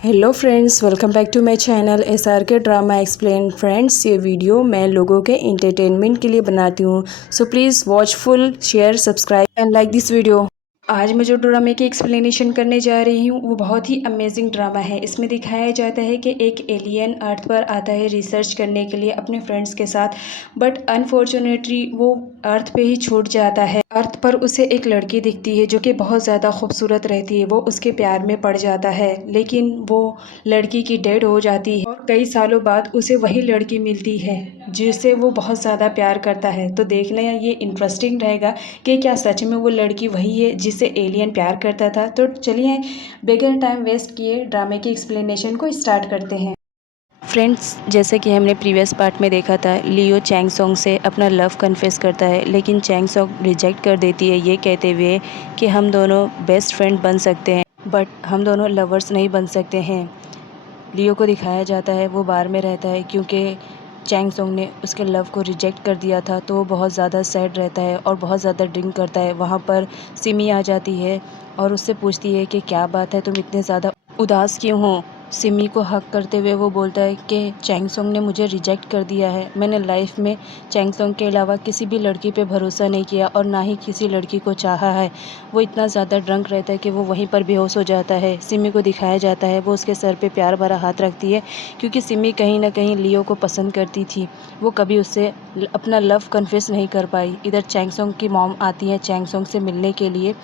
Hello friends, welcome back to my channel SRK drama explain. Friends, ये video मैं लोगों के एंटरटेनमेंट के लिए बनाती हूँ, so please watch full, share, subscribe and like this video. आज मैं जो ड्रामे की एक्सप्लेनेशन करने जा रही हूँ वो बहुत ही अमेजिंग ड्रामा है। इसमें दिखाया जाता है कि एक एलियन अर्थ पर आता है रिसर्च करने के लिए अपने फ्रेंड्स के साथ, बट अनफॉर्चुनेटली वो अर्थ पे ही छूट जाता है। अर्थ पर उसे एक लड़की दिखती है जो कि बहुत ज़्यादा खूबसूरत रहती है। वो उसके प्यार में पड़ जाता है, लेकिन वो लड़की की डेड हो जाती है और कई सालों बाद उसे वही लड़की मिलती है जिससे वो बहुत ज़्यादा प्यार करता है। तो देखना ये इंटरेस्टिंग रहेगा कि क्या सच में वो लड़की वही है जिससे एलियन प्यार करता था। तो चलिए बगैर टाइम वेस्ट किए ड्रामे की एक्सप्लेनेशन को स्टार्ट करते हैं। फ्रेंड्स, जैसे कि हमने प्रीवियस पार्ट में देखा था, लियो चैंग सोंग से अपना लव कन्फेस करता है, लेकिन चैंग सोंग रिजेक्ट कर देती है ये कहते हुए कि हम दोनों बेस्ट फ्रेंड बन सकते हैं, बट हम दोनों लवर्स नहीं बन सकते हैं। लियो को दिखाया जाता है वो बार में रहता है क्योंकि चैंग सोंग ने उसके लव को रिजेक्ट कर दिया था, तो वो बहुत ज़्यादा सैड रहता है और बहुत ज़्यादा ड्रिंक करता है। वहाँ पर सिमी आ जाती है और उससे पूछती है कि क्या बात है, तुम इतने ज़्यादा उदास क्यों हो। सिमी को हक करते हुए वो बोलता है कि चैंग सोंग ने मुझे रिजेक्ट कर दिया है। मैंने लाइफ में चैंग सोंग के अलावा किसी भी लड़की पे भरोसा नहीं किया और ना ही किसी लड़की को चाहा है। वो इतना ज़्यादा ड्रंक रहता है कि वो वहीं पर बेहोश हो जाता है। सिमी को दिखाया जाता है वो उसके सर पे प्यार भरा हाथ रखती है क्योंकि सिमी कहीं ना कहीं लियो को पसंद करती थी। वो कभी उससे अपना लव कन्फेस नहीं कर पाई। इधर चैंग सोंग की मॉम आती है चैंग सोंग से मिलने के लिए,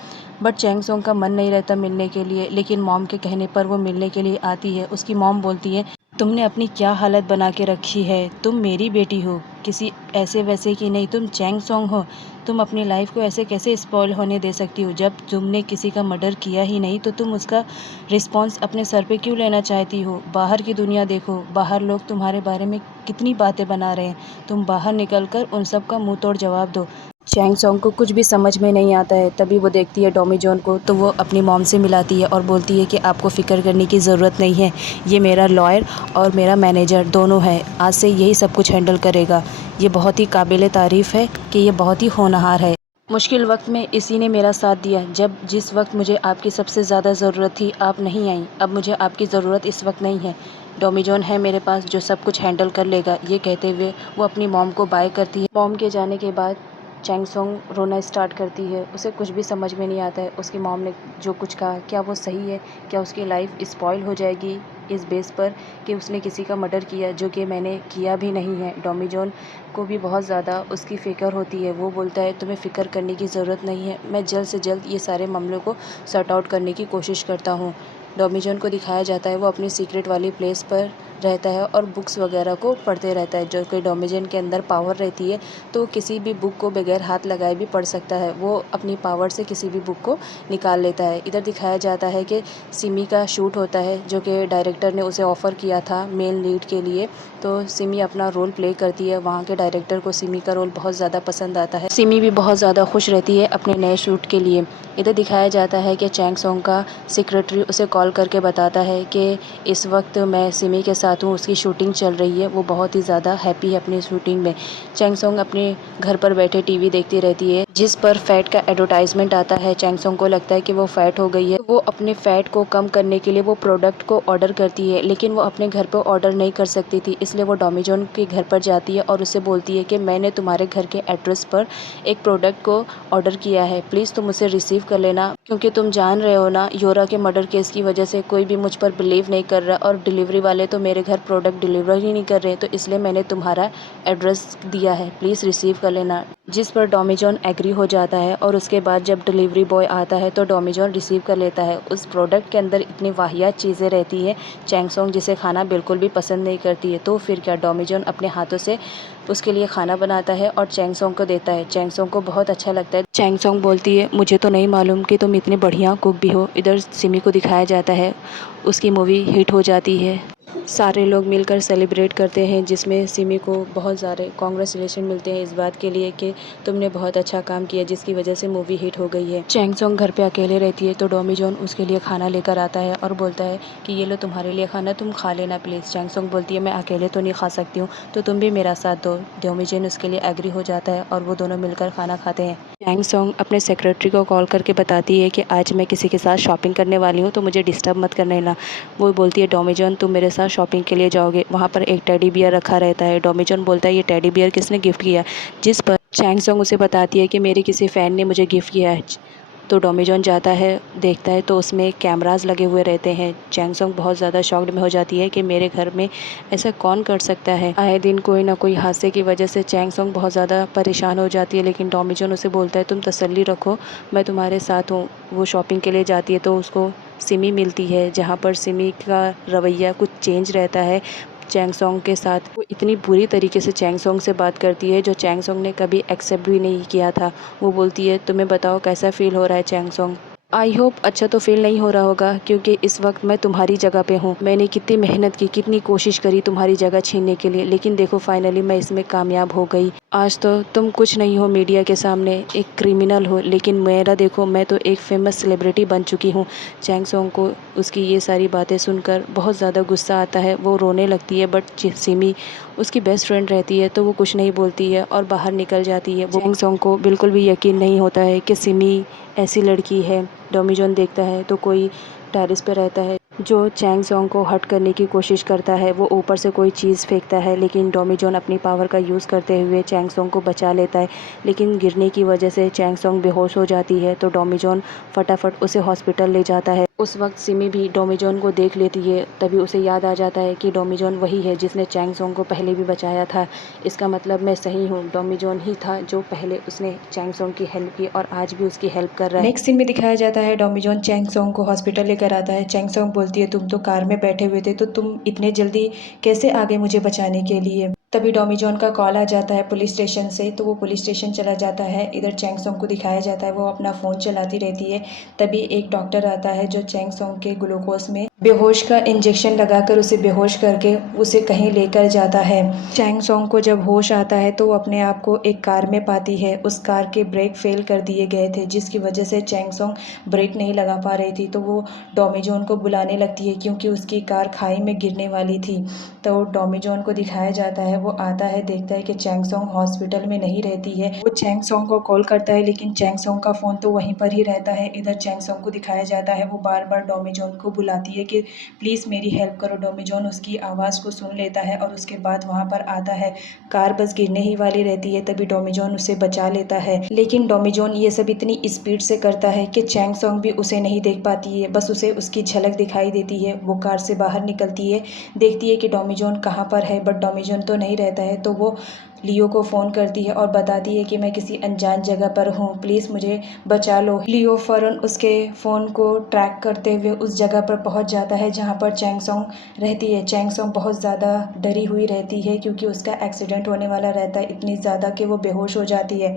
बट चैंग सोंग का मन नहीं रहता मिलने के लिए, लेकिन मॉम के कहने पर वो मिलने के लिए आती है। उसकी मॉम बोलती है, तुमने अपनी क्या हालत बना के रखी है, तुम मेरी बेटी हो, किसी ऐसे वैसे की नहीं, तुम चैंग सोंग हो, तुम अपनी लाइफ को ऐसे कैसे स्पॉइल होने दे सकती हो। जब तुमने किसी का मर्डर किया ही नहीं तो तुम उसका रिस्पॉन्स अपने सर पे क्यों लेना चाहती हो। बाहर की दुनिया देखो, बाहर लोग तुम्हारे बारे में कितनी बातें बना रहे हैं, तुम बाहर निकल कर उन सब का मुंह तोड़ जवाब दो। चैंग सोंग को कुछ भी समझ में नहीं आता है। तभी वो देखती है टॉमी जॉन को, तो वो अपनी मॉम से मिलाती है और बोलती है कि आपको फ़िक्र करने की ज़रूरत नहीं है, ये मेरा लॉयर और मेरा मैनेजर दोनों है, आज से यही सब कुछ हैंडल करेगा। ये बहुत ही काबिल तारीफ़ है कि ये बहुत ही होनहार है। मुश्किल वक्त में इसी ने मेरा साथ दिया। जब जिस वक्त मुझे आपकी सबसे ज़्यादा ज़रूरत थी आप नहीं आई, अब मुझे आपकी ज़रूरत इस वक्त नहीं है। टॉमी जॉन है मेरे पास जो सब कुछ हैंडल कर लेगा। ये कहते हुए वो अपनी मॉम को बाय करती है। मॉम के जाने के बाद चैंग सोंग रोना स्टार्ट करती है। उसे कुछ भी समझ में नहीं आता है उसकी मॉम ने जो कुछ कहा, क्या वो सही है, क्या उसकी लाइफ स्पॉइल हो जाएगी इस बेस पर कि उसने किसी का मर्डर किया, जो कि मैंने किया भी नहीं है। टॉमी जॉन को भी बहुत ज़्यादा उसकी फ़िक्र होती है। वो बोलता है तुम्हें फ़िक्र करने की ज़रूरत नहीं है, मैं जल्द से जल्द ये सारे मामलों को सॉर्ट आउट करने की कोशिश करता हूँ। टॉमी जॉन को दिखाया जाता है वो अपनी सीक्रेट वाली प्लेस पर रहता है और बुक्स वगैरह को पढ़ते रहता है, जो कि टॉमी जॉन के अंदर पावर रहती है, तो किसी भी बुक को बगैर हाथ लगाए भी पढ़ सकता है। वो अपनी पावर से किसी भी बुक को निकाल लेता है। इधर दिखाया जाता है कि सिमी का शूट होता है, जो कि डायरेक्टर ने उसे ऑफ़र किया था मेन लीड के लिए, तो सिमी अपना रोल प्ले करती है। वहाँ के डायरेक्टर को सिमी का रोल बहुत ज़्यादा पसंद आता है। सिमी भी बहुत ज़्यादा खुश रहती है अपने नए शूट के लिए। इधर दिखाया जाता है कि चैंग सोंग का सेक्रेटरी उसे कॉल करके बताता है कि इस वक्त मैं सिमी के साथ हूँ, उसकी शूटिंग चल रही है। वो बहुत ही ज़्यादा हैप्पी है अपनी शूटिंग में। चैंग सोंग अपने घर पर बैठे टीवी देखती रहती है जिस पर फैट का एडवर्टाइजमेंट आता है। चैंग सोंग को लगता है कि वो फैट हो गई है। वो अपने फैट को कम करने के लिए वो प्रोडक्ट को ऑर्डर करती है, लेकिन वो अपने घर पर ऑर्डर नहीं कर सकती थी, इसलिए वो टॉमी जॉन के घर पर जाती है और उससे बोलती है कि मैंने तुम्हारे घर के एड्रेस पर एक प्रोडक्ट को ऑर्डर किया है, प्लीज़ तुम उसे रिसीव कर लेना, क्योंकि तुम जान रहे हो ना योरा के मर्डर केस की वजह से कोई भी मुझ पर बिलीव नहीं कर रहा और डिलीवरी वाले तो मेरे घर प्रोडक्ट डिलीवर ही नहीं कर रहे, तो इसलिए मैंने तुम्हारा एड्रेस दिया है, प्लीज़ रिसीव कर लेना। जिस पर टॉमी जॉन एग्री हो जाता है और उसके बाद जब डिलीवरी बॉय आता है तो टॉमी जॉन रिसीव कर लेता है। उस प्रोडक्ट के अंदर इतनी वाहियात चीज़ें रहती हैं चैंग सोंग जिसे खाना बिल्कुल भी पसंद नहीं करती है, तो फिर क्या टॉमी जॉन अपने हाथों से उसके लिए खाना बनाता है और चैंग सोंग को देता है। चैंग सोंग को बहुत अच्छा लगता है। चैंग सोंग बोलती है मुझे तो नहीं मालूम कि तुम इतनी बढ़िया कुक भी हो। इधर सिमी को दिखाया जाता है उसकी मूवी हिट हो जाती है, सारे लोग मिलकर सेलिब्रेट करते हैं, जिसमें सिमी को बहुत सारे कांग्रेचुलेशन मिलते हैं इस बात के लिए कि तुमने बहुत अच्छा काम किया जिसकी वजह से मूवी हिट हो गई है। चैंग सोंग घर पे अकेले रहती है तो टॉमी जॉन उसके लिए खाना लेकर आता है और बोलता है कि ये लो तुम्हारे लिए खाना, तुम खा लेना प्लीज़। चैंग सोंग बोलती है मैं अकेले तो नहीं खा सकती हूँ, तो तुम भी मेरा साथ दो। टॉमी जॉन उसके लिए एग्री हो जाता है और वो दोनों मिलकर खाना खाते हैं। चैंग सॉन्ग अपने सेक्रेटरी को कॉल करके बताती है कि आज मैं किसी के साथ शॉपिंग करने वाली हूँ, तो मुझे डिस्टर्ब मत करना ना। वो बोलती है डोमिजॉन तुम मेरे साथ शॉपिंग के लिए जाओगे। वहाँ पर एक टेडी बियर रखा रहता है। डोमिजॉन बोलता है ये टेडी बियर किसने गिफ्ट किया, जिस पर चैंग सॉन्ग उसे बताती है कि मेरे किसी फ़ैन ने मुझे गिफ्ट किया है। तो डोमिजॉन जाता है, देखता है तो उसमें कैमरास लगे हुए रहते हैं। चैंग सॉन्ग बहुत ज़्यादा शॉक्ड में हो जाती है कि मेरे घर में ऐसा कौन कर सकता है। आए दिन कोई ना कोई हादसे की वजह से चैंग सॉन्ग बहुत ज़्यादा परेशान हो जाती है, लेकिन डोमिजॉन उसे बोलता है तुम तसल्ली रखो, मैं तुम्हारे साथ हूँ। वो शॉपिंग के लिए जाती है तो उसको सिमी मिलती है, जहाँ पर सिमी का रवैया कुछ चेंज रहता है चैंग सॉन्ग के साथ। वो इतनी बुरी तरीके से चैंग सॉन्ग से बात करती है जो चैंग सॉन्ग ने कभी एक्सेप्ट भी नहीं किया था। वो बोलती है तुम्हें बताओ कैसा फ़ील हो रहा है चैंग सॉन्ग। आई होप अच्छा तो फील नहीं हो रहा होगा, क्योंकि इस वक्त मैं तुम्हारी जगह पे हूँ। मैंने कितनी मेहनत की, कितनी कोशिश करी तुम्हारी जगह छीनने के लिए, लेकिन देखो फाइनली मैं इसमें कामयाब हो गई। आज तो तुम कुछ नहीं हो मीडिया के सामने, एक क्रिमिनल हो, लेकिन मेरा देखो मैं तो एक फेमस सेलिब्रिटी बन चुकी हूँ। चैंग सॉन्ग को उसकी ये सारी बातें सुनकर बहुत ज़्यादा गुस्सा आता है। वो रोने लगती है, बट सिमी उसकी बेस्ट फ्रेंड रहती है तो वो कुछ नहीं बोलती है और बाहर निकल जाती है। चैंग सॉन्ग को बिल्कुल भी यकीन नहीं होता है कि सिमी ऐसी लड़की है। डोमिजॉन देखता है तो कोई टेरेस पे रहता है जो चैंग सॉन्ग को हर्ट करने की कोशिश करता है। वो ऊपर से कोई चीज़ फेंकता है, लेकिन डोमिजॉन अपनी पावर का यूज़ करते हुए चैंग सॉन्ग को बचा लेता है, लेकिन गिरने की वजह से चैंग सॉन्ग बेहोश हो जाती है। तो डोमिजॉन फटाफट उसे हॉस्पिटल ले जाता है। उस वक्त सिमी भी डोमिजॉन को देख लेती है, तभी उसे याद आ जाता है कि डोमिजॉन वही है जिसने चैंग सॉन्ग को पहले भी बचाया था। इसका मतलब मैं सही हूँ, डोमिजॉन ही था जो पहले उसने चैंग सॉन्ग की हेल्प की और आज भी उसकी हेल्प कर रहा है। नेक्स्ट सीन में दिखाया जाता है डोमिजॉन चैंग सॉन्ग को हॉस्पिटल लेकर आता है। चैंग सॉन्ग बोलती है तुम तो कार में बैठे हुए थे, तो तुम इतने जल्दी कैसे आ गए मुझे बचाने के लिए। तभी डोमिजॉन का कॉल आ जाता है पुलिस स्टेशन से, तो वो पुलिस स्टेशन चला जाता है। इधर चैंग सॉन्ग को दिखाया जाता है वो अपना फ़ोन चलाती रहती है। तभी एक डॉक्टर आता है जो चैंग सॉन्ग के ग्लूकोज में बेहोश का इंजेक्शन लगाकर उसे बेहोश करके उसे कहीं लेकर जाता है। चैंग सॉन्ग को जब होश आता है तो वो अपने आप को एक कार में पाती है। उस कार के ब्रेक फेल कर दिए गए थे, जिसकी वजह से चैंग सॉन्ग ब्रेक नहीं लगा पा रही थी। तो वो डोमिजॉन को बुलाने लगती है, क्योंकि उसकी कार खाई में गिरने वाली थी। तो डोमिजॉन को दिखाया जाता है, वो आता है, देखता है कि चैंग सॉन्ग हॉस्पिटल में नहीं रहती है। वो चैंग सॉन्ग को कॉल करता है, लेकिन चैंग सॉन्ग का फ़ोन तो वहीं पर ही रहता है। इधर चैंग सॉन्ग को दिखाया जाता है, वो बार बार डोमिजॉन को बुलाती है कि प्लीज़ मेरी हेल्प करो। डोमिजॉन उसकी आवाज़ को सुन लेता है और उसके बाद वहाँ पर आता है। कार बस गिरने ही वाली रहती है, तभी डोमिजॉन उसे बचा लेता है। लेकिन डोमिजॉन ये सब इतनी स्पीड से करता है कि चैंग सॉन्ग भी उसे नहीं देख पाती है, बस उसे उसकी झलक दिखाई देती है। वो कार से बाहर निकलती है, देखती है कि डोमिजॉन कहाँ पर है, बट डोमिजॉन तो नहीं रहता है। तो वो लियो को फ़ोन करती है और बताती है कि मैं किसी अनजान जगह पर हूँ, प्लीज़ मुझे बचा लो। लियो फ़ौरन उसके फ़ोन को ट्रैक करते हुए उस जगह पर पहुँच जाता है जहाँ पर चैंग सॉन्ग रहती है। चैंग सॉन्ग बहुत ज़्यादा डरी हुई रहती है, क्योंकि उसका एक्सीडेंट होने वाला रहता है, इतनी ज़्यादा कि वो बेहोश हो जाती है।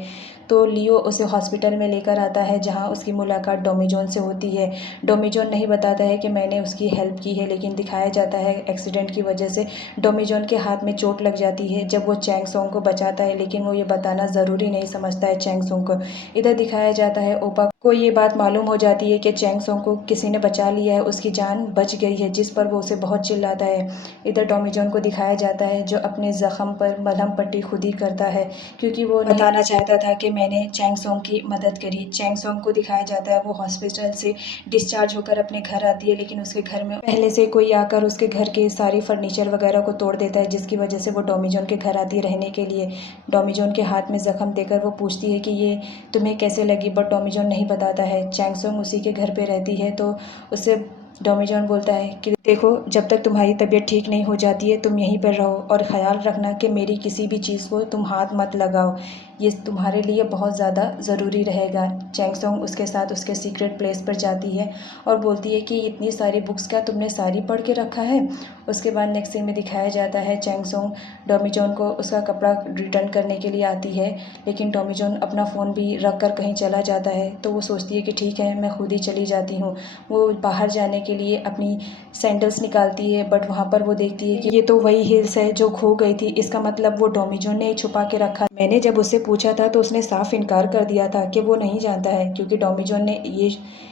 तो लियो उसे हॉस्पिटल में लेकर आता है, जहाँ उसकी मुलाकात डोमिजॉन से होती है। डोमिजॉन नहीं बताता है कि मैंने उसकी हेल्प की है, लेकिन दिखाया जाता है एक्सीडेंट की वजह से डोमिजॉन के हाथ में चोट लग जाती है जब वो चैंग सॉन्ग को बचाता है, लेकिन वो ये बताना ज़रूरी नहीं समझता है चैंग सॉन्ग को। इधर दिखाया जाता है ओपा को ये बात मालूम हो जाती है कि चैंग सॉन्ग को किसी ने बचा लिया है, उसकी जान बच गई है, जिस पर वो उसे बहुत चिल्लाता है। इधर डोमिजॉन को दिखाया जाता है जो अपने ज़ख्म पर मलहम पट्टी खुद ही करता है, क्योंकि वो बताना चाहता था कि मैंने चैंग सॉन्ग की मदद करी। चैंग सॉन्ग को दिखाया जाता है वो हॉस्पिटल से डिस्चार्ज होकर अपने घर आती है, लेकिन उसके घर में पहले से कोई आकर उसके घर के सारी फर्नीचर वगैरह को तोड़ देता है, जिसकी वजह से वो डोमिजॉन के घर आती है रहने के लिए। डोमिजॉन के हाथ में ज़ख्म देकर वो पूछती है कि ये तुम्हें कैसे लगी, बट डोमिजॉन नहीं बताता है। चैंग सॉन्ग उसी के घर पे रहती है, तो उससे डोमिजॉन बोलता है कि देखो, जब तक तुम्हारी तबीयत ठीक नहीं हो जाती है तुम यहीं पर रहो, और ख़याल रखना कि मेरी किसी भी चीज़ को तुम हाथ मत लगाओ, ये तुम्हारे लिए बहुत ज़्यादा ज़रूरी रहेगा। चैंग सॉन्ग उसके साथ उसके सीक्रेट प्लेस पर जाती है और बोलती है कि इतनी सारी बुक्स क्या तुमने सारी पढ़ के रखा है। उसके बाद नेक्स्ट सीन में दिखाया जाता है चैंग सॉन्ग डोमिजॉन को उसका कपड़ा रिटर्न करने के लिए आती है, लेकिन डोमिजॉन अपना फ़ोन भी रख कर कहीं चला जाता है। तो वो सोचती है कि ठीक है, मैं खुद ही चली जाती हूँ। वो बाहर जाने के लिए अपनी सैंडल्स निकालती है, बट वहाँ पर वो देखती है कि ये तो वही हिल्स है जो खो गई थी। इसका मतलब वो डोमिजॉन ने छुपा के रखा। मैंने जब उससे पूछा था तो उसने साफ इनकार कर दिया था कि वो नहीं जानता है, क्योंकि डोमिजॉन ने ये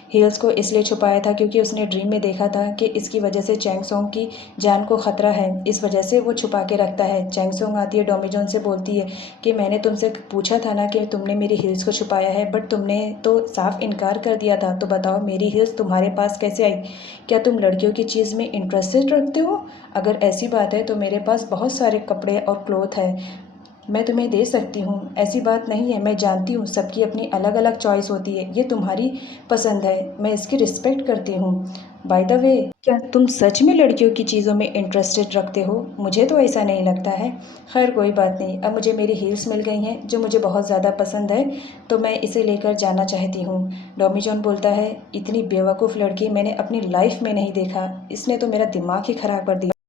हील्स को इसलिए छुपाया था क्योंकि उसने ड्रीम में देखा था कि इसकी वजह से चैंग सोंग की जान को ख़तरा है, इस वजह से वो छुपा के रखता है। चैंग सोंग आती है, डॉमी जॉन से बोलती है कि मैंने तुमसे पूछा था ना कि तुमने मेरी हील्स को छुपाया है, बट तुमने तो साफ इनकार कर दिया था, तो बताओ मेरी हील्स तुम्हारे पास कैसे आई? क्या तुम लड़कियों की चीज़ में इंटरेस्टेड रखते हो? अगर ऐसी बात है तो मेरे पास बहुत सारे कपड़े और क्लोथ है, मैं तुम्हें दे सकती हूँ। ऐसी बात नहीं है, मैं जानती हूँ सबकी अपनी अलग अलग चॉइस होती है, ये तुम्हारी पसंद है, मैं इसकी रिस्पेक्ट करती हूँ। बाय द वे, क्या तुम सच में लड़कियों की चीज़ों में इंटरेस्टेड रखते हो? मुझे तो ऐसा नहीं लगता है। खैर कोई बात नहीं, अब मुझे मेरी हील्स मिल गई हैं जो मुझे बहुत ज़्यादा पसंद है, तो मैं इसे लेकर जाना चाहती हूँ। डॉमी जॉन बोलता है, इतनी बेवकूफ़ लड़की मैंने अपनी लाइफ में नहीं देखा, इसने तो मेरा दिमाग ही ख़राब कर दिया।